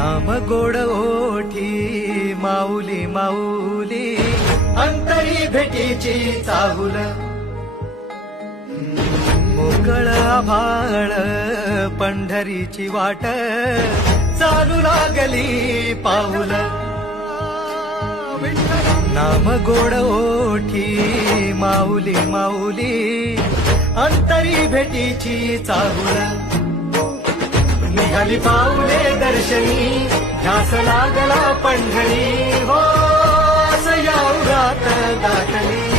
नाम गोड ओठी माऊली माऊली अंतरी भेटीची चाहुल मोकळ आभाळ पंढरीची वाट चालू लागली पाऊल नाम गोड ओठी माऊली माऊली अंतरी भेटीची चाहुल निघाली पाऊले दर्शनी ध्यास लागला पंढरी हो या उरात दाटली